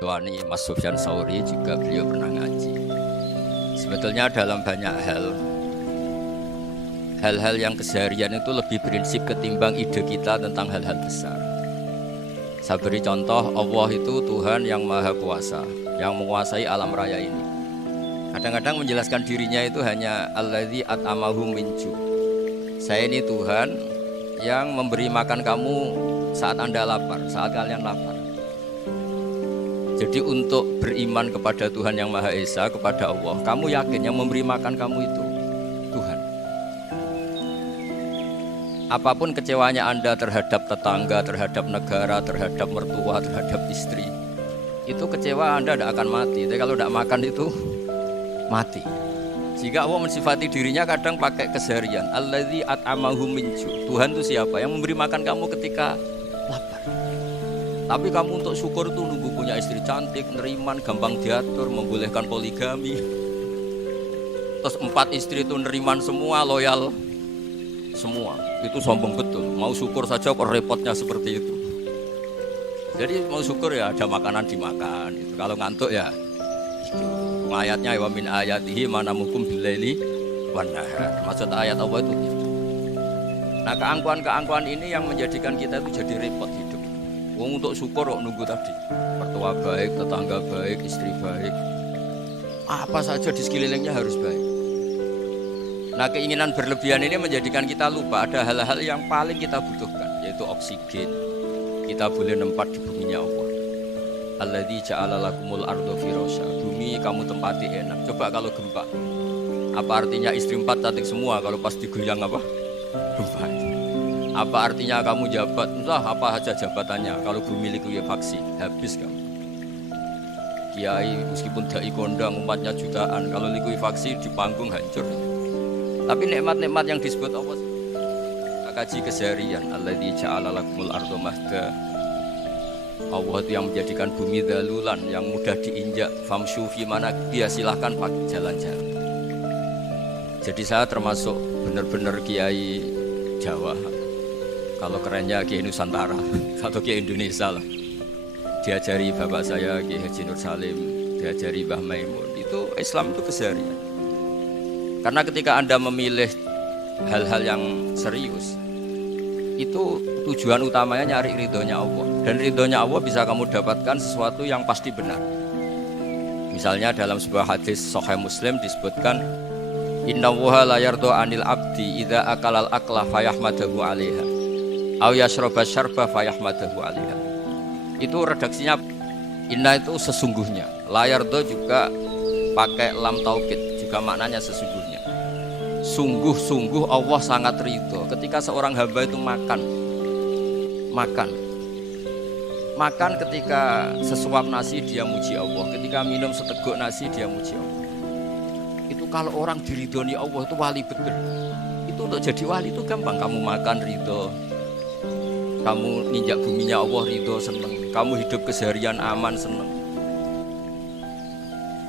Wani Mas Sufyan Tsauri juga beliau pernah ngaji. Sebetulnya dalam banyak hal-hal yang keseharian itu lebih prinsip ketimbang ide kita tentang hal-hal besar. Saya beri contoh, Allah itu Tuhan yang maha kuasa, yang menguasai alam raya ini. Kadang-kadang menjelaskan dirinya itu hanya alladzi at'amahum min ju'. Saya ini Tuhan yang memberi makan kamu saat Anda lapar, saat kalian lapar. Jadi untuk beriman kepada Tuhan yang Maha Esa, kepada Allah, kamu yakin yang memberi makan kamu itu Tuhan. Apapun kecewanya Anda terhadap tetangga, terhadap negara, terhadap mertua, terhadap istri, itu kecewa Anda tidak akan mati. Tapi kalau tidak makan itu mati. Jika Allah mensifati dirinya kadang pakai keseharian, alladzi at'amahum min ju'. Tuhan itu siapa? Yang memberi makan kamu ketika lapar. Tapi kamu untuk syukur itu nunggu punya istri cantik, neriman, gampang diatur, membolehkan poligami. Terus 4 istri itu neriman semua, loyal semua. Itu sombong betul. Mau syukur saja kok repotnya seperti itu. Jadi mau syukur ya ada makanan dimakan. Itu. Kalau ngantuk ya itu. Ayatnya wa min ayatihi manamukum billaili wan nahar. Maksud ayat Allah itu gitu. Nah keangkuhan-keangkuhan ini yang menjadikan kita itu jadi repot hidup. Untuk syukur kok nunggu tadi, mertua baik, tetangga baik, istri baik, apa saja di sekelilingnya harus baik. Nah keinginan berlebihan ini menjadikan kita lupa ada hal-hal yang paling kita butuhkan, yaitu oksigen. Kita boleh nempat di buminya Allah. Alladzi ja'ala lakumul ardo firasya. Bumi kamu tempati enak. Coba kalau gempa, apa artinya istri 4 cantik semua kalau pas digoyang apa? Gempa. Apa artinya kamu jabat, entah apa saja jabatannya, kalau bumi likuifaksi, habis kamu. Kiai meskipun dai kondang, umatnya jutaan, kalau likuifaksi di panggung hancur. Tapi nikmat-nikmat yang disebut Allah, kaji keseharian, alladzi ja'ala lakumul ardo mahda. Allah itu yang menjadikan bumi dalulan, yang mudah diinjak, famshu fi mana dia silahkan pakai jalan-jalan. Jadi saya termasuk benar-benar kiai Jawa. Kalau kerennya Kiai Nusantara atau Kiai Indonesia lah. Diajari bapak saya Kiai Haji Nur Salim, diajari Mbah Maimun. Itu Islam itu keseharian. Karena ketika Anda memilih hal-hal yang serius, itu tujuan utamanya nyari ridhonya Allah. Dan ridhonya Allah bisa kamu dapatkan sesuatu yang pasti benar. Misalnya dalam sebuah hadis Sahih Muslim disebutkan, Innallaha la yardo anil abdi idza akalal akla fayahmadahu 'alaiha. Au yashraba syarba fayahmadahu 'alaiha. Itu redaksinya inna itu sesungguhnya. Layardo juga pakai lam taukid, juga maknanya sesungguhnya. Sungguh-sungguh Allah sangat ridho ketika seorang hamba itu makan ketika sesuap nasi dia muji Allah, ketika minum seteguk nasi dia muji Allah. Itu kalau orang diridhoni Allah itu wali betul. Itu untuk jadi wali itu gampang, kamu makan ridho, kamu ninjak buminya Allah ridho seneng, kamu hidup keseharian aman seneng.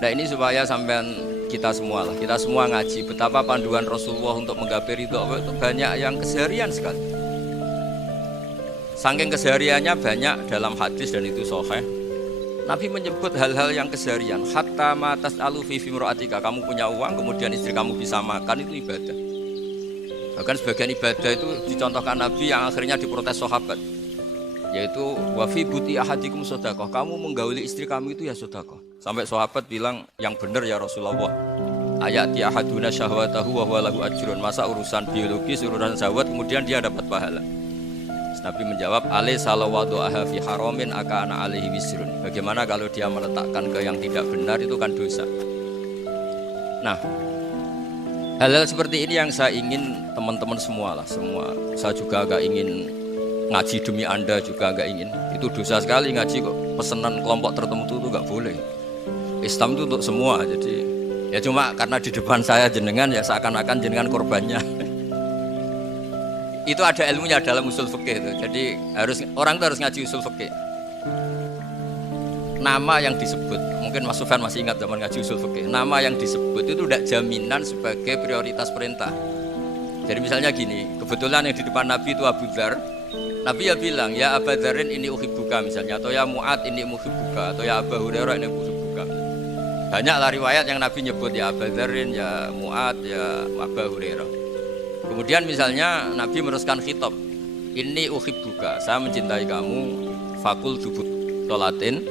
Nah ini supaya sampean kita semua ngaji betapa panduan Rasulullah untuk menggapai ridho Allah itu banyak yang keseharian sekali. Saking kesehariannya banyak dalam hadis dan itu sahih. Nabi menyebut hal-hal yang keseharian. Hatta ma tas'alu fi imra'atika, kamu punya uang kemudian istri kamu bisa makan, itu ibadah. Bahkan sebagian ibadah itu dicontohkan Nabi yang akhirnya diprotes sahabat, yaitu wa fi buti ahadikum sedekah, kamu menggauli istri kamu itu ya sedekah. Sampai sahabat bilang, yang benar ya Rasulullah, ayati ahaduna syahwatahu wa huwa lahu ajrun. Masa urusan biologis, urusan syahwat kemudian dia dapat pahala. Nabi menjawab, alaysa lawadu aha fi haramin akana alaihi wisrun. Bagaimana kalau dia meletakkan ke yang tidak benar, itu kan dosa. Nah, hal-hal seperti ini yang saya ingin teman-teman semua. Saya juga agak ingin ngaji demi Anda, juga agak ingin. Itu dosa sekali ngaji kok pesanan kelompok tertentu itu gak boleh. Islam itu untuk semua. Jadi ya cuma karena di depan saya jenengan ya seakan-akan jenengan korbannya. Itu ada ilmunya dalam usul fikih itu. Jadi orang itu harus ngaji usul fikih. Nama yang disebut, mungkin Mas Sufyan masih ingat zaman ngaji usul fikih. Nama yang disebut itu tidak jaminan sebagai prioritas perintah. Jadi misalnya gini, kebetulan yang di depan Nabi itu Abu Dzar, Nabi ya bilang, ya Aba Dzarin ini uhibbuka misalnya, atau ya Mu'ad ini uhibbuka, atau ya Aba Hurairah ini uhibbuka. Banyaklah riwayat yang Nabi nyebut ya Aba Dzarin, ya Mu'ad, ya Aba Hurairah. Kemudian misalnya Nabi meneruskan khitab, ini uhibbuka, saya mencintai kamu, fakul dubut sholatin,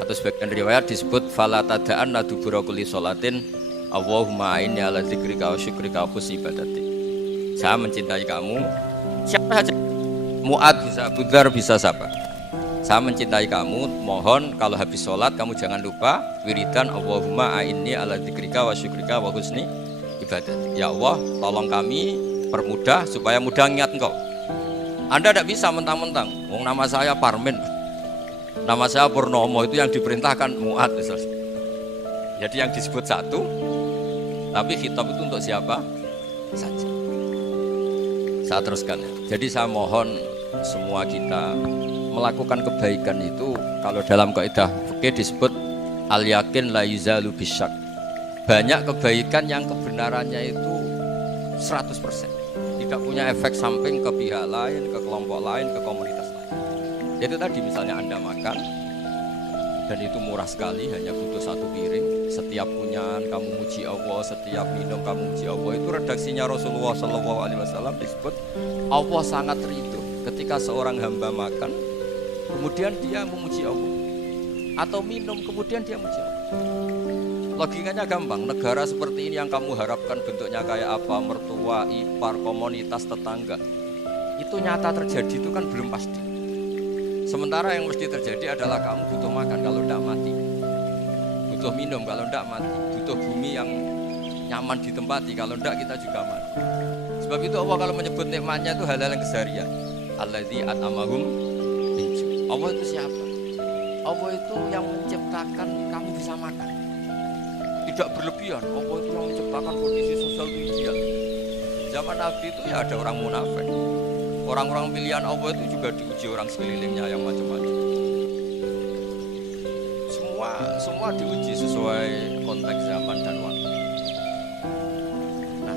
atau sebagian riwayat disebut fala tada'an nadubura kulli sholatin, Allahumma a'inni ala dzikrika wa syukrika wa husni ibadatik. Saya mencintai kamu, siapa saja, Mu'ad bisa, Abu Dzar bisa, siapa. Saya mencintai kamu, mohon kalau habis sholat kamu jangan lupa wiridan Allahumma a'inni ala dzikrika wa syukrika wa husni ibadatik. Ya Allah, tolong kami permudah supaya mudah ingat engkau. Anda tidak bisa mentang-mentang, nama saya Parmin, nama saya Purnomo, itu yang diperintahkan Mu'ad misalnya. Jadi yang disebut satu, tapi khitab itu untuk siapa saja. Saya teruskan ya. Jadi saya mohon semua kita melakukan kebaikan itu, kalau dalam kaidah fikih disebut al yakin la yuzalu bisyak. Banyak kebaikan yang kebenarannya itu 100%, tidak punya efek samping ke pihak lain, ke kelompok lain, ke komunitas lain. Itu tadi misalnya Anda makan dan itu murah sekali, hanya butuh satu piring, setiap punyaan kamu muji Allah, setiap minum kamu muji Allah. Itu redaksinya Rasulullah SAW disebut Allah sangat ridho ketika seorang hamba makan kemudian dia memuji Allah, atau minum kemudian dia memuji Allah. Logikanya gampang, negara seperti ini yang kamu harapkan bentuknya kayak apa, mertua, ipar, komunitas, tetangga, itu nyata terjadi itu kan belum pasti. Sementara yang mesti terjadi adalah kamu butuh makan kalau tidak mati, butuh minum kalau tidak mati, butuh bumi yang nyaman ditempati, kalau tidak kita juga mati. Sebab itu Allah kalau menyebut nikmatnya itu hal-hal yang keseharian. Alladzi at'amahum min ju'. Allah itu siapa? Allah itu yang menciptakan kamu bisa makan, tidak berlebihan. Allah itu yang menciptakan kondisi sosial itu ideal. Zaman Nabi itu ya ada orang munafik, orang-orang pilihan Allah itu juga diuji orang sekelilingnya yang macam-macam. Semua diuji sesuai konteks zaman dan waktu. Nah,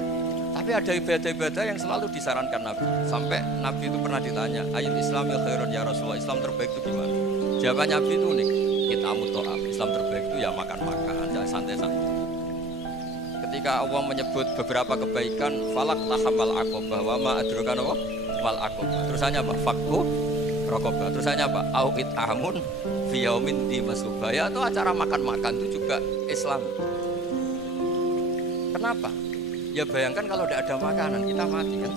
tapi ada ibadah-ibadah yang selalu disarankan Nabi. Sampai Nabi itu pernah ditanya, ayat Islam ya khairun ya Rasulullah, Islam terbaik itu gimana? Jawabannya Nabi itu unik, kita muto'ab, Islam terbaik itu ya makan-makan, jangan santai-santai. Ketika Allah menyebut beberapa kebaikan, falak tahamal aqobah wa ma adrokan Allah mal aqobah. Terusannya apa? Fakku rokobah. Terusannya apa? Auqit amun fiyaumin di masubaya. Itu acara makan-makan itu juga Islam. Kenapa? Ya bayangkan kalau tidak ada makanan kita mati kan.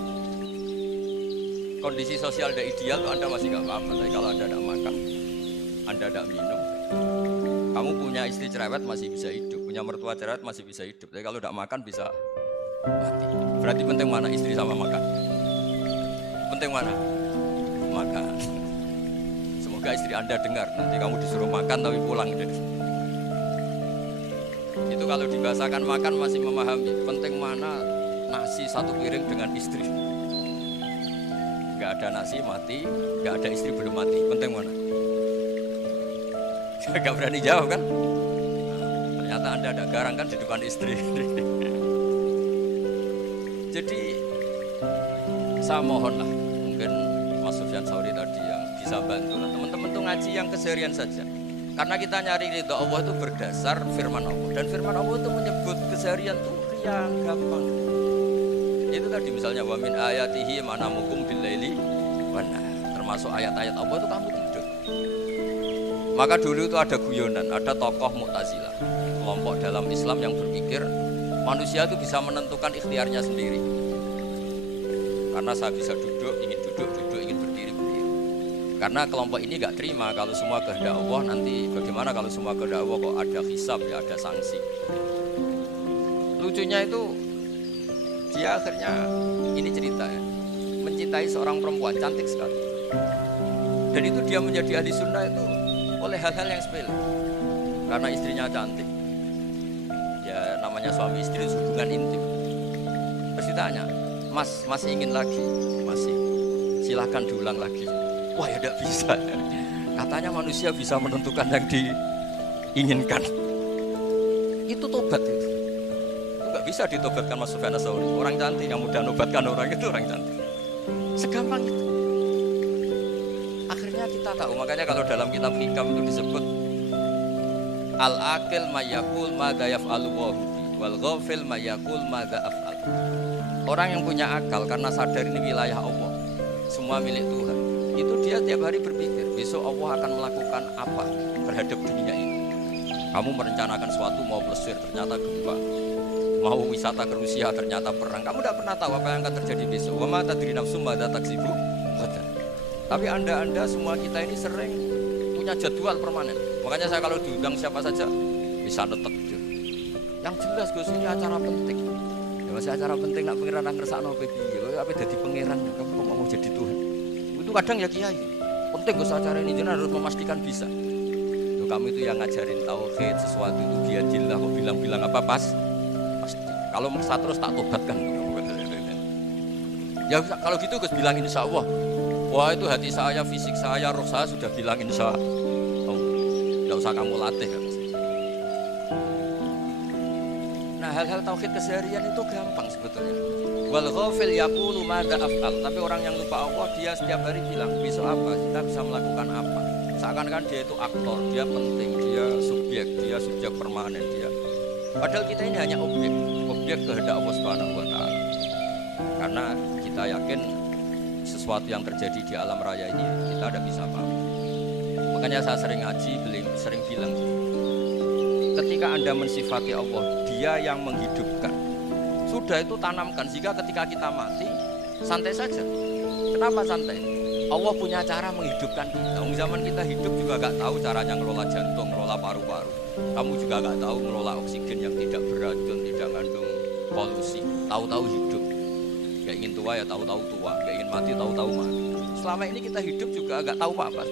Kondisi sosial tidak ideal tuh Anda masih nggak apa-apa. Tapi kalau Anda tidak makan, Anda tidak minum, kamu punya istri cerewet masih bisa hidup, punya mertua cerewet masih bisa hidup. Tapi kalau tidak makan bisa mati. Berarti penting mana istri sama makan? Penting mana? Makan. Semoga istri Anda dengar, nanti kamu disuruh makan tapi pulang. Itu kalau dibahasakan makan masih memahami. Penting mana nasi satu piring dengan istri. Gak ada nasi mati, gak ada istri belum mati. Penting mana? Gak berani jawab kan? Ternyata Anda ada garang kan di depan istri. Jadi saya mohon lah, mungkin Mas Sufyan Sauri tadi yang bisa bantu lah. Teman-teman tuh ngaji yang keseharian saja. Karena kita nyari ridho Allah itu berdasar firman Allah. Dan firman Allah itu menyebut keseharian tuh yang gampang. Itu tadi misalnya wa min ayatihi manamukum billaili wan nahar. Termasuk ayat-ayat Allah itu kamu tidur. Maka dulu itu ada guyonan, ada tokoh Mu'tazilah, kelompok dalam Islam yang berpikir manusia itu bisa menentukan ikhtiarnya sendiri. Karena saya bisa duduk, ingin ingin berdiri. Karena kelompok ini gak terima kalau semua kehendak Allah, nanti bagaimana kalau semua kehendak Allah kok ada hisab, ya ada sanksi. Lucunya itu dia akhirnya ini cerita ya, mencintai seorang perempuan cantik sekali. Dan itu dia menjadi ahli sunnah itu oleh hal-hal yang sepele. Karena istrinya cantik, ya namanya suami istri hubungan intim. Terus ditanya, Mas, masih ingin lagi? Masih. Silahkan diulang lagi. Wah ya tidak bisa. Katanya manusia bisa menentukan yang diinginkan. Itu tobat itu. Itu gak bisa ditobatkan Mas Sufyan Sauri. Orang cantik yang mudah nobatkan orang itu orang cantik. Segampang itu. Akhirnya kita tahu, makanya kalau dalam kitab hikam itu disebut al-aqil mayakul madza yaf'alu wal ghafil mayakul madza af'al. Orang yang punya akal karena sadar ini wilayah Allah, semua milik Tuhan, itu dia tiap hari berpikir besok Allah akan melakukan apa terhadap dunia ini. Kamu merencanakan sesuatu, mau plesir ternyata gempa, mau wisata ke Rusia ternyata perang. Kamu tidak pernah tahu apa yang akan terjadi besok. Wa ma tadri nafsum madza taksibu ghadan. Tapi anda semua kita ini sering punya jadwal permanen. Makanya saya kalau diundang siapa saja bisa netek. Yang jelas Gus, ini acara penting. Ya masih acara penting, nak pangeran nang ngersakno kowe piye? Kowe dadi pangeran, kamu kok mau jadi Tuhan. Itu kadang ya kiai. Penting Gus acara ini jenengan harus memastikan bisa. Loh, kamu itu yang ngajarin tauhid, sesuatu itu biadillah kok bilang-bilang apa pasti. Kalau maksa terus tak tobatkan. Ya kalau gitu Gus bilang insya Allah. Wah itu hati saya, fisik saya, roh saya sudah bilang insya Allah. Tidak usah kamu latih kan. Nah hal-hal tauhid keseharian itu gampang sebetulnya. Wal ghafil yaqulu madza af'al. Tapi orang yang lupa Allah dia setiap hari bilang besok apa, kita bisa melakukan apa. Seakan-akan dia itu aktor, dia penting, dia subjek permanen dia. Padahal kita ini hanya objek kehendak Allah Subhanahu wa taala. Karena kita yakin sesuatu yang terjadi di alam raya ini kita tidak bisa paham. Makanya saya sering ngaji, sering bilang, ketika Anda mensifati Allah, Dia yang menghidupkan. Sudah itu tanamkan sehingga ketika kita mati santai saja. Kenapa santai? Allah punya cara menghidupkan kita. Zaman kita hidup juga gak tahu caranya ngelola jantung, ngelola paru-paru. Kamu juga gak tahu ngelola oksigen yang tidak beracun, tidak mengandung polusi. Tahu-tahu hidup. Gak ingin tua ya tahu-tahu tua, gak ingin mati tahu-tahu mati. Selama ini kita hidup juga gak tahu apa-apa.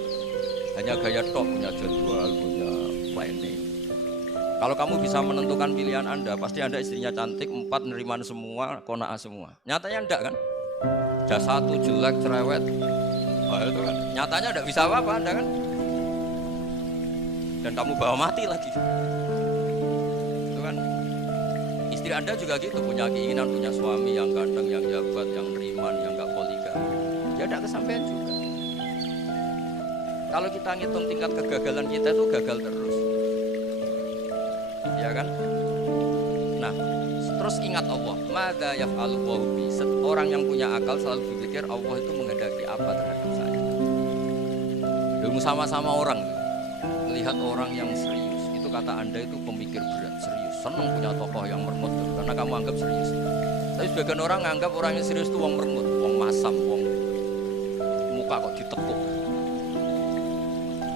Hanya gaya tok, punya jadwal, punya planning. Kalau kamu bisa menentukan pilihan Anda, pasti Anda istrinya cantik, 4 neriman semua, kona'ah semua. Nyatanya enggak kan? Ada 1 jelek, cerewet. Oh, itu kan. Nyatanya enggak bisa apa-apa Anda kan? Dan kamu bawa mati lagi. Itu kan. Istri Anda juga gitu, punya keinginan, punya suami yang ganteng, yang jabat, yang neriman, yang enggak poligami. Ya enggak kesampaian juga. Kalau kita ngitung tingkat kegagalan kita itu gagal terus. Ya kan? Nah, terus ingat Allah. Madza yaf'alu Allahu bi. Orang yang punya akal selalu berpikir Allah itu menghendaki apa terhadap saya. Dulu sama-sama orang melihat orang yang serius. Itu kata Anda itu pemikir berat, serius. Senang punya tokoh yang mermut karena kamu anggap serius. Tapi sebagian orang anggap orang yang serius itu wong mermut, wong masam, wong muka kok ditekuk.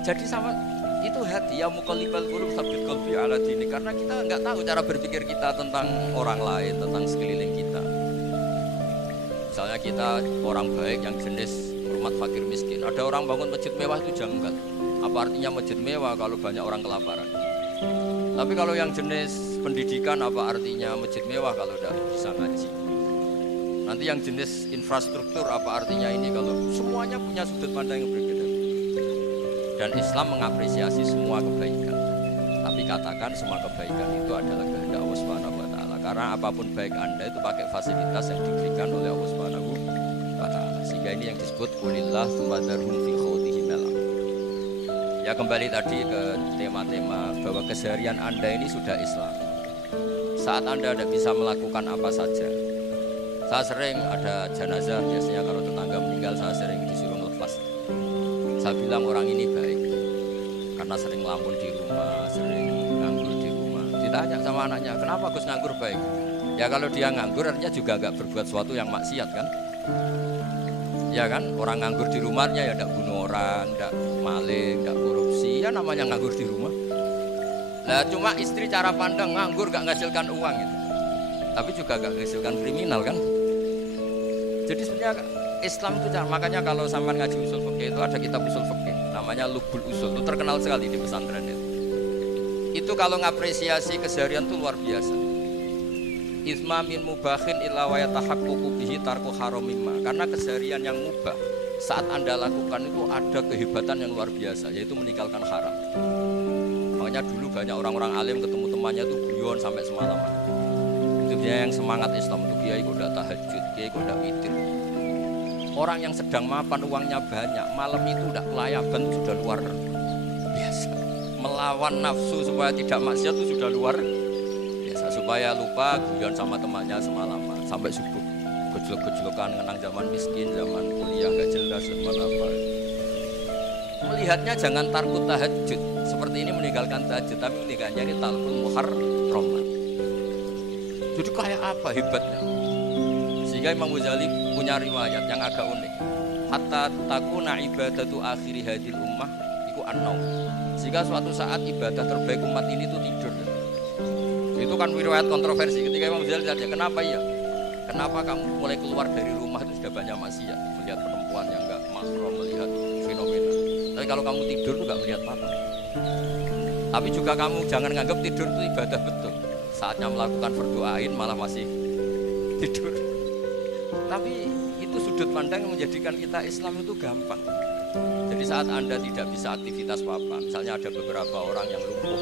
Jadi sama itu hati ya muqallibal qulub tsabbit qalbi ala dini, karena kita enggak tahu cara berpikir kita tentang orang lain, tentang sekeliling kita. Misalnya kita orang baik yang jenis hormat fakir miskin. Ada orang bangun masjid mewah itu janggal. Apa artinya masjid mewah kalau banyak orang kelaparan? Tapi kalau yang jenis pendidikan apa artinya masjid mewah kalau tidak bisa ngaji? Nanti yang jenis infrastruktur apa artinya ini kalau semuanya punya sudut pandang yang berbeda. Dan Islam mengapresiasi semua kebaikan. Tapi katakan semua kebaikan itu adalah kehendak Allah Subhanahu wa taala. Karena apapun baik Anda itu pakai fasilitas yang diberikan oleh Allah Subhanahu wa taala. Sehingga ini yang disebut qulillah tsumma dzarhum fi khawdihim yal'ab. Ya kembali tadi ke tema-tema bahwa keseharian Anda ini sudah Islam. Saat Anda tidak bisa melakukan apa saja. Saya sering ada jenazah, biasanya kalau tetangga meninggal saya sering disuruh ngelepas. Saya bilang orang ini baik karena sering ngelamun di rumah, sering nganggur di rumah. Ditanya sama anaknya, kenapa Gus nganggur baik? Ya kalau dia nganggur artinya juga agak berbuat sesuatu yang maksiat kan? Ya kan, orang nganggur di rumahnya ya tidak bunuh orang, tidak maling, tidak korupsi, ya namanya nganggur di rumah. Lah cuma istri cara pandang nganggur gak menghasilkan uang gitu. Tapi juga gak menghasilkan kriminal kan? Jadi sebenarnya Islam itu makanya kalau sampai ngaji usul fikih itu ada kitab usul fikih namanya Lubul Usul, itu terkenal sekali di pesantren itu. Itu kalau ngapresiasi keseharian itu luar biasa. Isma min mubakhin illa wa yatahaqququ bihi tarku haramimma. Karena keseharian yang mubah saat Anda lakukan itu ada kehebatan yang luar biasa, yaitu meninggalkan haram. Makanya dulu banyak orang-orang alim ketemu temannya itu guyon sampai semalaman. Itu dia yang semangat Islam itu, kiai kok ndak tahajud, kiai kok ndak witir. Orang yang sedang mapan uangnya banyak, malam itu udah kelayaban, sudah luar biasa. Melawan nafsu supaya tidak maksiat itu sudah luar biasa. Supaya lupa guyon sama temannya semalaman sampai subuh. Gejlok-gejlokan ngenang zaman miskin, zaman kuliah gak jelas, zaman apa. Melihatnya jangan tarkut tahajud. Seperti ini meninggalkan tahajud, tapi meninggalkannya ini talqul muharramat. Jadi kayak apa hebatnya? Sehingga Imam Ghazali punya riwayat yang agak unik. Hatta takuna ibadatu akhiri hadil ummah iku an-naum. Sehingga suatu saat ibadah terbaik umat ini itu tidur. Itu kan riwayat kontroversi. Ketika Imam Ghazali tanya, kenapa ya? Kenapa kamu mulai keluar dari rumah itu sudah banyak maksiat, melihat perempuan yang enggak mahram, melihat fenomena. Tapi kalau kamu tidur itu enggak melihat apa-apa. Tapi juga kamu jangan nganggap tidur itu ibadah betul. Saatnya melakukan berdoain malah masih tidur. Tapi itu sudut pandang yang menjadikan kita Islam itu gampang. Jadi saat Anda tidak bisa aktivitas apa-apa, misalnya ada beberapa orang yang lumpuh.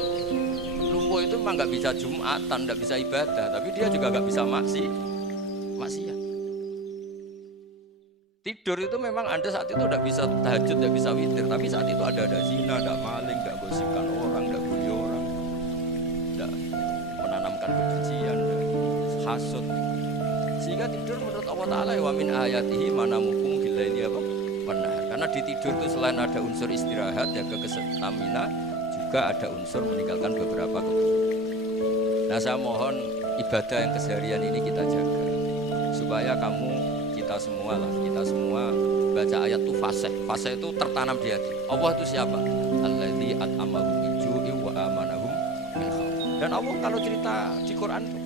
Lumpuh itu memang nggak bisa Jumatan, nggak bisa ibadah, tapi dia juga nggak bisa maksiat. Tidur itu memang Anda saat itu nggak bisa tahajud, nggak bisa witir, tapi saat itu ada zina, ada maling, nggak gosipkan orang, nggak bully orang, nggak menanamkan kebencian, hasut. Sehingga tidur menurut Allah Ta'ala wa min ayatihi manamukum billaili apa? Wanahar. Karena di tidur itu selain ada unsur istirahat, jaga kestamina, juga ada unsur meninggalkan beberapa keburukan. Nah saya mohon ibadah yang keseharian ini kita jaga. Supaya kita semua baca ayat itu fasih itu tertanam di hati. Allah itu siapa? Alladzi at'amahum min ju'i wa amanahum min khauf. Dan Allah kalau cerita di Quran itu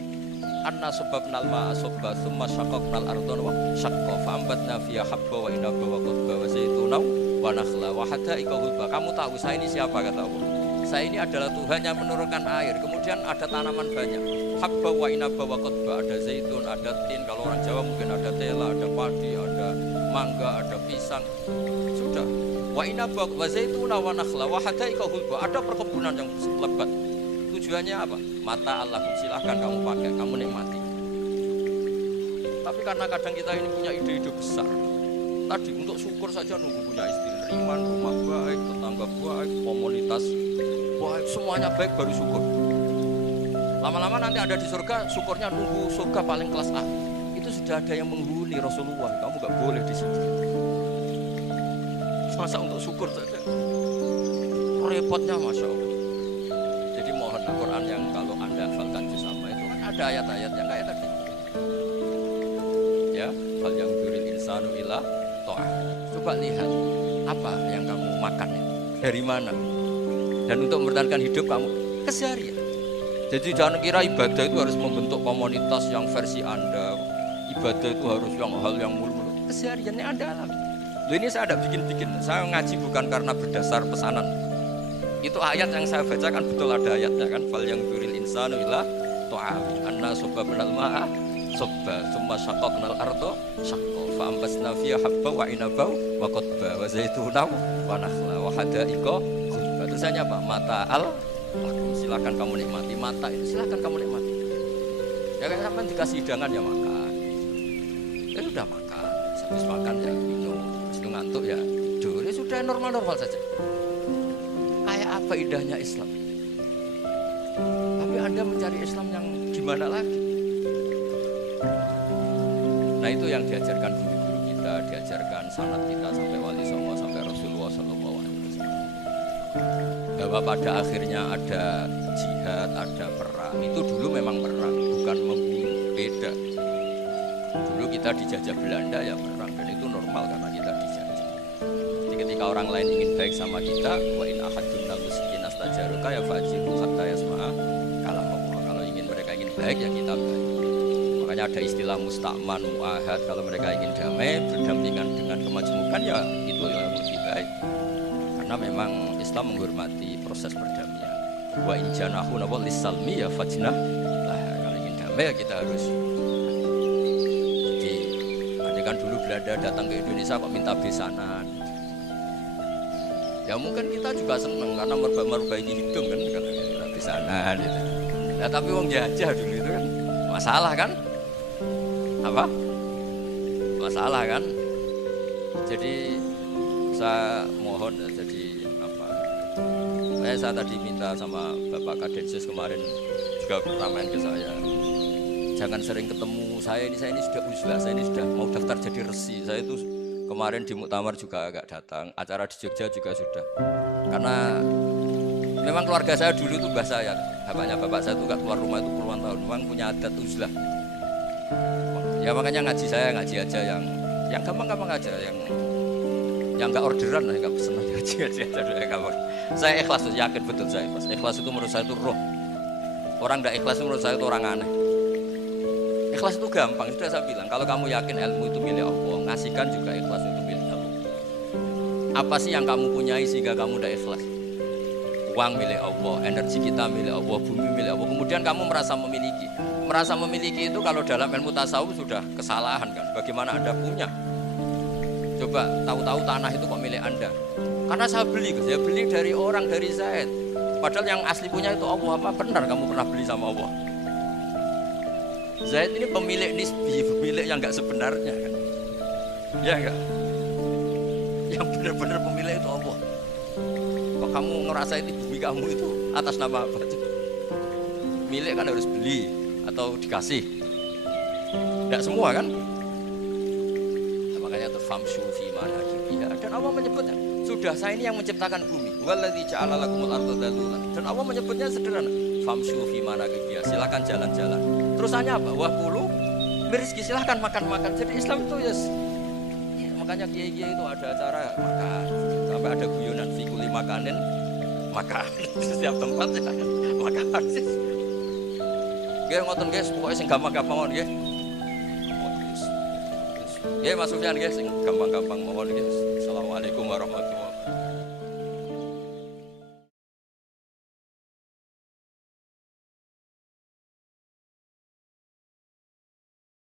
anna sababnal ma'a sabba tsumma syaqqaqnal ardha wa syaqqa fa ambatna fiha habba wa inaba wa qadba wa zaituna wa nakhla wa hada'iqa ghulba. Kamu tahu saya ini siapa, kata Allah? Saya ini adalah Tuhan yang menurunkan air, kemudian ada tanaman banyak, habba wa inaba wa qadba, ada zaitun, ada tin, kalau orang Jawa mungkin ada tela, ada padi, ada mangga, ada pisang. Sudah. Wa inaba wa zaituna wa nakhla wa hada'iqa ghulba, ada perkebunan yang lebat. Tujuannya apa? Mata Allah, silahkan kamu pakai, kamu nikmati. Tapi karena kadang kita ini punya ide-ide besar. Tadi untuk syukur saja nunggu punya istri, iman, rumah baik, tetangga baik, komunitas baik, semuanya baik baru syukur. Lama-lama nanti ada di surga, syukurnya nunggu surga paling kelas A. Itu sudah ada yang menghuni Rasulullah, kamu gak boleh di situ. Masa untuk syukur saja repotnya, Masya Allah. Jadi mohon Al-Quran yang kalau Anda hafalkan bersama itu kan ada ayat-ayat yang kayak tadi. Ya, fal yang duril insanu ila to'ah. Coba lihat apa yang kamu makan itu, dari mana, dan untuk mempertahankan hidup kamu keseharian. Jadi jangan kira ibadah itu harus membentuk komunitas yang versi Anda. Ibadah itu harus hal yang mulu-mulu. Kesehariannya Anda alami. Loh, ini saya ada bikin-bikin. Saya ngaji bukan karena berdasar pesanan. Itu ayat yang saya bacakan betul ada ayatnya kan. Fal yang duril insanu ila to'am. Anna sobba benal ma'a sobba summa syaqaqnal ardo syaqqa fa ambasna fiha habba wa inaba wa qadba wa zaituna wa nakhla wa hada'iqa ghulba. Tulisannya apa? Mata al lakum, silakan kamu nikmati. Mata itu silakan kamu nikmati. Ya kan sampai dikasih hidangan ya makan. Ya sudah makan, habis makan ya minum, habis itu ngantuk ya tidur. Ya sudah normal-normal saja. Kayak apa indahnya Islam. Tapi Anda mencari Islam yang gimana lagi? Nah itu yang diajarkan guru-guru kita, diajarkan sanad kita sampai Wali Songo, sampai Rasulullah SAW. Bahwa pada akhirnya ada jihad, ada perang. Itu dulu memang perang, bukan membunuh, beda. Dulu kita dijajah Belanda ya perang, dan itu normal karena kita dijajah. Jadi ketika orang lain ingin baik sama kita, wa in ahadun minal musyrikin astajaruka ya fajiru hatta yasma'a kalam Allah. Kalau mereka ingin baik ya kita baik. Makanya ada istilah musta'man, mu'ahad. Kalau mereka ingin damai, berdampingan dengan kemajmukan ya itu yang lebih baik. Karena memang Islam menghormati proses perdamaian. Wa in janahu nawal lisalmi ya fajnah lah. Kalau ingin damai ya kita harus. Jadi ada kan dulu Belanda datang ke Indonesia kok minta besanan. Ya mungkin kita juga seneng karena memperbaiki hidung kan minta besanan gitu. Nah tapi wong jajah dulu itu kan masalah kan? Apa? Masalah kan? Jadi saya mohon jadi apa? Saya tadi minta sama Bapak Kadensus kemarin juga pertanyaan ke saya. Jangan sering ketemu saya ini sudah uzlah, saya ini sudah mau daftar jadi resi. Saya itu kemarin di muktamar juga agak datang, acara di Jogja juga sudah. Karena memang keluarga saya dulu itu mbah saya, bapaknya bapak saya itu gak keluar rumah itu puluhan tahun, memang punya adat uzlah. Ya makanya ngaji saya ngaji aja yang gampang-gampang aja, yang nggak orderan lah, nggak pesen ngaji aja dulu. Saya ikhlas, yakin betul saya ikhlas. Ikhlas itu menurut saya itu roh. Orang nggak ikhlas itu menurut saya itu orang aneh. Ikhlas itu gampang, sudah saya bilang. Kalau kamu yakin ilmu itu milik Allah, ngasihkan juga ikhlas itu milik Allah. Apa sih yang kamu punyai sehingga kamu udah ikhlas? Uang milik Allah, energi kita milik Allah, bumi milik Allah. Kemudian kamu merasa memiliki. Merasa memiliki itu kalau dalam ilmu tasawuf sudah kesalahan kan? Bagaimana Anda punya? Coba tahu-tahu tanah itu kok milik Anda? Karena saya beli dari orang, dari Zaid. Padahal yang asli punya itu Allah. Apa benar kamu pernah beli sama Allah? Zaid ini pemilik nisbi, pemilik yang enggak sebenarnya kan? Ya enggak? Yang benar-benar pemilik itu Allah. Kok kamu ngerasa itu bumi kamu itu atas nama apa? Milik kan harus beli atau dikasih. Enggak semua kan? Nah, makanya terfamsu fi manakibiha. Dan Allah menyebutnya, sudah saya ini yang menciptakan bumi. Waladzi ja'ala lakumul arda dzalulan. Dan Allah menyebutnya sederhana. Famsu fi manakibiha. Silakan jalan-jalan. Terusannya apa? Wa kulu berizki, silakan makan-makan. Jadi Islam itu ya, makanya kiai-kiai itu ada acara makan. Sampai ada guyonan fi kulli makanin makan. Setiap tempat ya makan. Nggih ngoten guys, pokoke sing gampang-gampang mawon nggih. Nggih Mas Sufyan nggih sing gampang-gampang mawon nggih. Assalamualaikum warahmatullahi wabarakatuh.